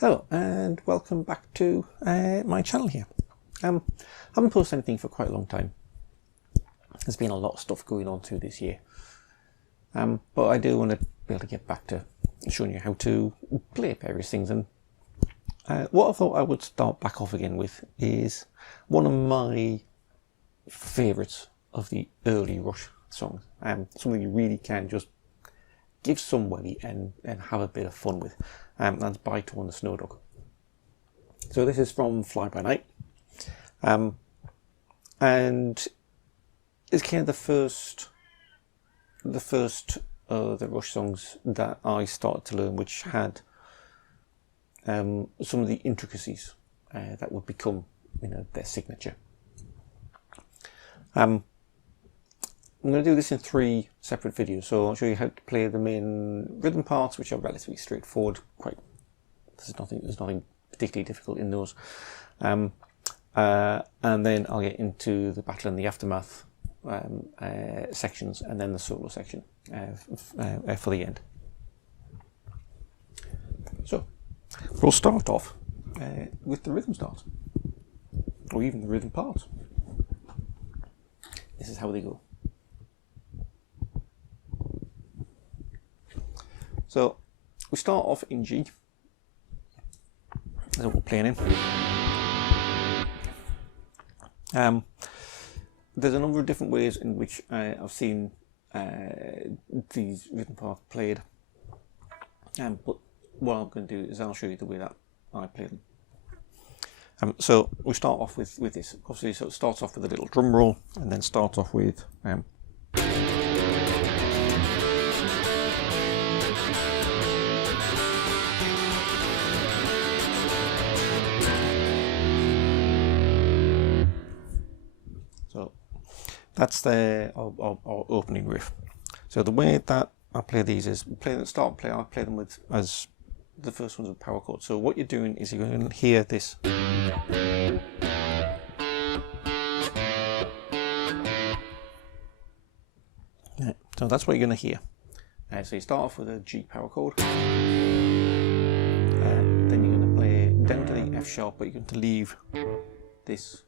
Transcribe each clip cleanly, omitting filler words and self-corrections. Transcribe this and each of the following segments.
Hello and welcome back to my channel here. I haven't posted anything for quite a long time. There's been a lot of stuff going on through this year, but I do want to be able to get back to showing you how to play various things. And what I thought I would start back off again with is one of my favourites of the early Rush songs. Something you really can just give somebody and have a bit of fun with. That's By Tor and the Snow Dog. So this is from Fly By Night, and it's kind of the first of the Rush songs that I started to learn, which had some of the intricacies that would become, their signature. I'm going to do this in 3 separate videos, so I'll show you how to play the main rhythm parts, which are relatively straightforward. There's nothing particularly difficult in those, and then I'll get into the battle and the aftermath sections, and then the solo section for the end. So we'll start off with the rhythm start, or even the rhythm parts. This is how they go. So we start off in G. That's what we're playing in. There's a number of different ways in which I've seen these rhythm parts played. But what I'm going to do is I'll show you the way that I play them. So we start off with this. Obviously, so it starts off with a little drum roll, and then starts off with so that's our opening riff. So the way that I play these is I play them with as the first one's with power chord. So what you're doing is you're going to hear this. Yeah, so that's what you're going to hear. So you start off with a G power chord, then you're going to play down to the F sharp, but you're going to leave this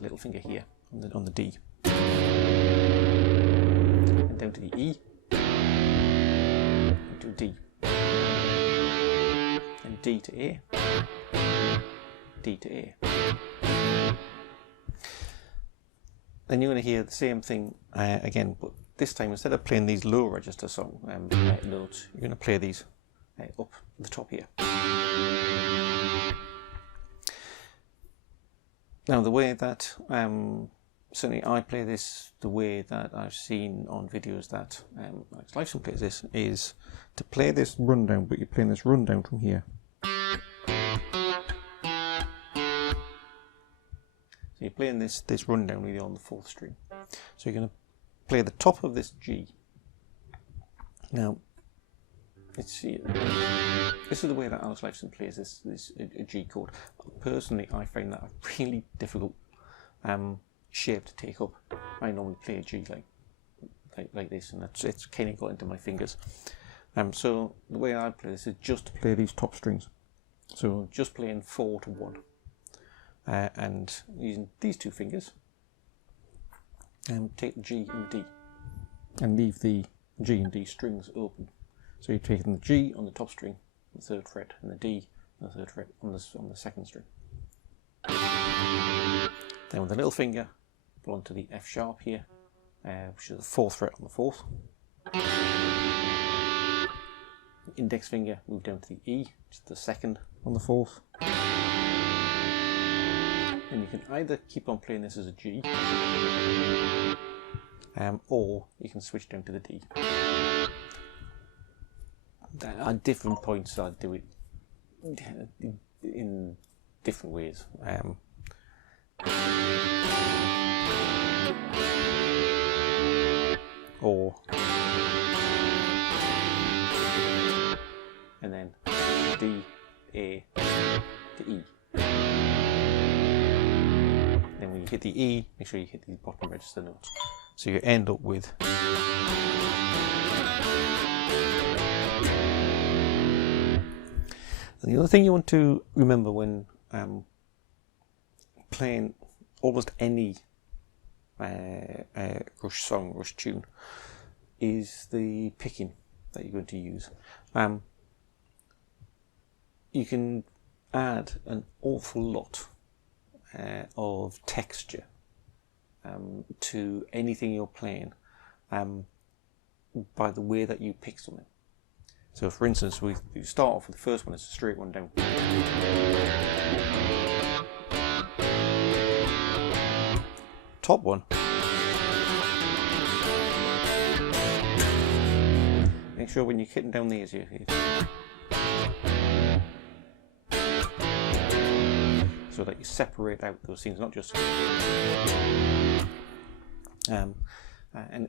little finger here on the D, and down to the E, and to D, and D to A, D to A. Then you're going to hear the same thing again, but this time instead of playing these low register notes, you're going to play these up the top here. Now the way that certainly I play this, the way that I've seen on videos that Alex Lifeson plays this, is to play this rundown, but you're playing this rundown from here. So you're playing this rundown really on the 4th string. So you're going to play the top of this G. Now, this is the way that Alex Lifeson plays this a G chord. Personally, I find that a really difficult shape to take up. I normally play a G like this, and it's kind of got into my fingers. So the way I play this is just to play these top strings. So just playing 4 to 1, and using these 2 fingers, and take the G and D, and leave the G and D strings open. So you're taking the G on the top string, the 3rd fret, and the D on the 3rd fret on the 2nd string. Then with the little finger, pull onto the F sharp here, which is the 4th fret on the 4th. Index finger, move down to the E, which is the 2nd on the 4th. And you can either keep on playing this as a G, or you can switch down to the D. At different points I do it in different ways. And then D, A to E. Then when you hit the E, make sure you hit these bottom register notes. So you end up with Then The other thing you want to remember when playing almost any Rush song, Rush tune, is the picking that you're going to use. You can add an awful lot of texture to anything you're playing by the way that you pick something. So for instance, we start off with the first one, it's a straight one down. Top one. Make sure when you're hitting down these, so that you separate out those things, not just and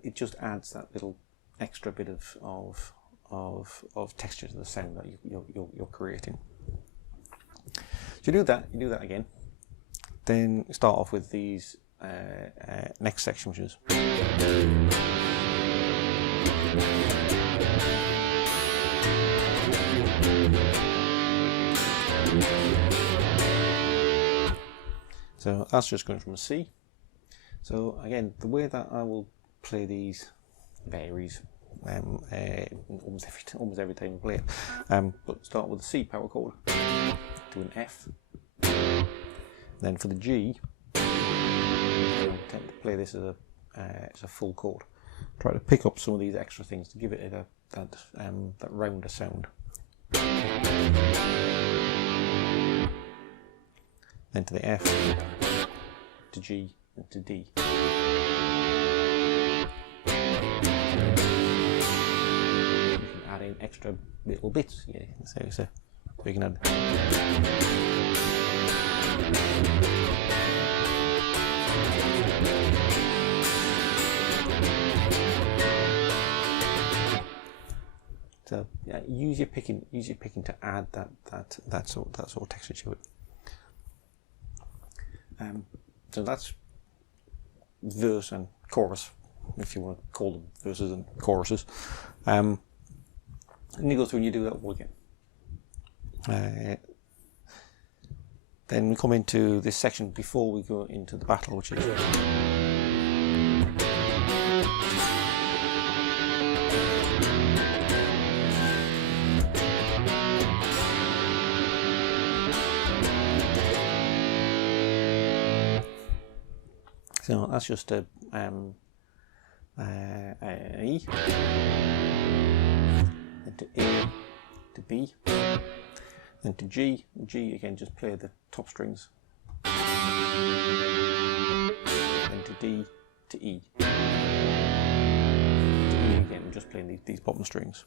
it just adds that little extra bit of texture to the sound that you're creating. So you do that again. Then start off with these next section, which is so that's just going from a C. So again, the way that I will play these varies almost every time I play it. But start with the C power chord to an F. Then for the G, I tend to play this as a full chord. Try to pick up some of these extra things to give it that rounder sound. Then to the F, to G, and to D. Add in extra little bits, yeah. So we can add. So yeah, use your picking to add that sort of texture to it. So that's verse and chorus, if you want to call them verses and choruses. And you go through and you do that all again. Then we come into this section before we go into the battle, which is so that's just a E, then to A, to B, then to G. G again, just play the top strings, then to D, to E. To E again, just playing these bottom strings.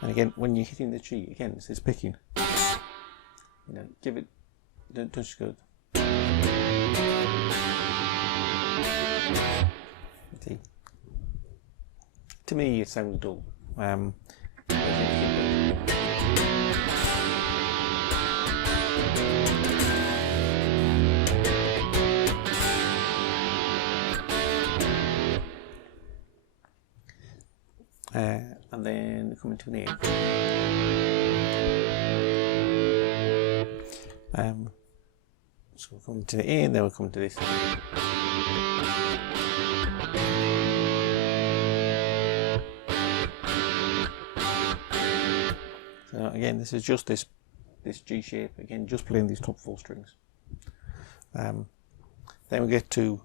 And again, when you're hitting the G, again, it's this picking. You know, give it. Don't just go. See, to me, it sounds dull. And then we come into an A. So we'll come to the A, and then we'll come to this. So again, this is just this G shape. Again, just playing these top 4 strings. Then we get to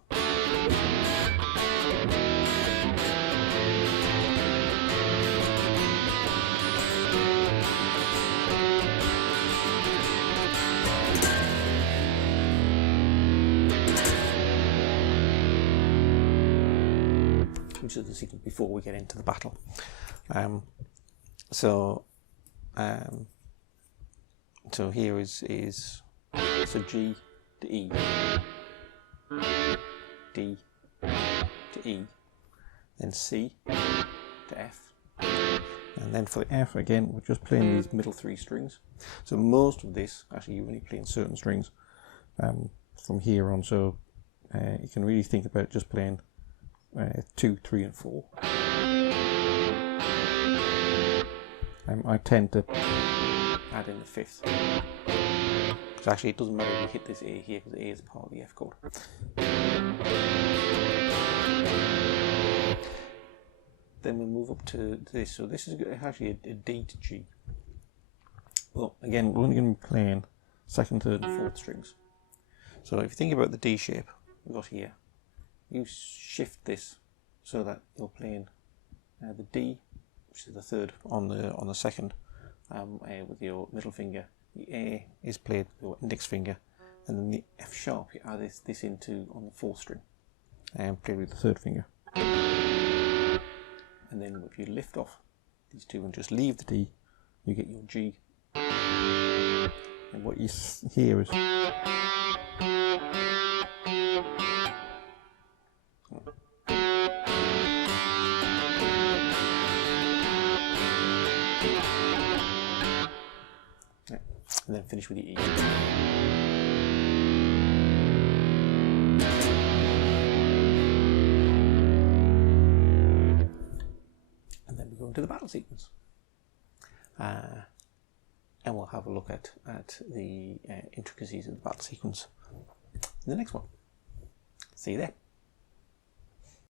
which is the sequence before we get into the battle. So here is so G to E, D to E, then C to F, and then for the F again we're just playing these middle 3 strings. So most of this actually you're only playing certain strings from here on. So you can really think about just playing 2, 3, and 4. I tend to add in the fifth. Because actually it doesn't matter if you hit this A here, because A is part of the F chord. Then we'll move up to this. So this is actually a D to G. Well, again, we're only going to be playing second, third, and fourth strings. So if you think about the D shape we've got here, you shift this so that you're playing the D, which is the third on the second, with your middle finger. The A is played with your index finger, and then the F sharp you add this into on the fourth string, and played with the third finger. And then if you lift off these two and just leave the D, you get your G. And what you hear is and then finish with the E. And then we go into the battle sequence. And we'll have a look at the intricacies of the battle sequence in the next one. See you there.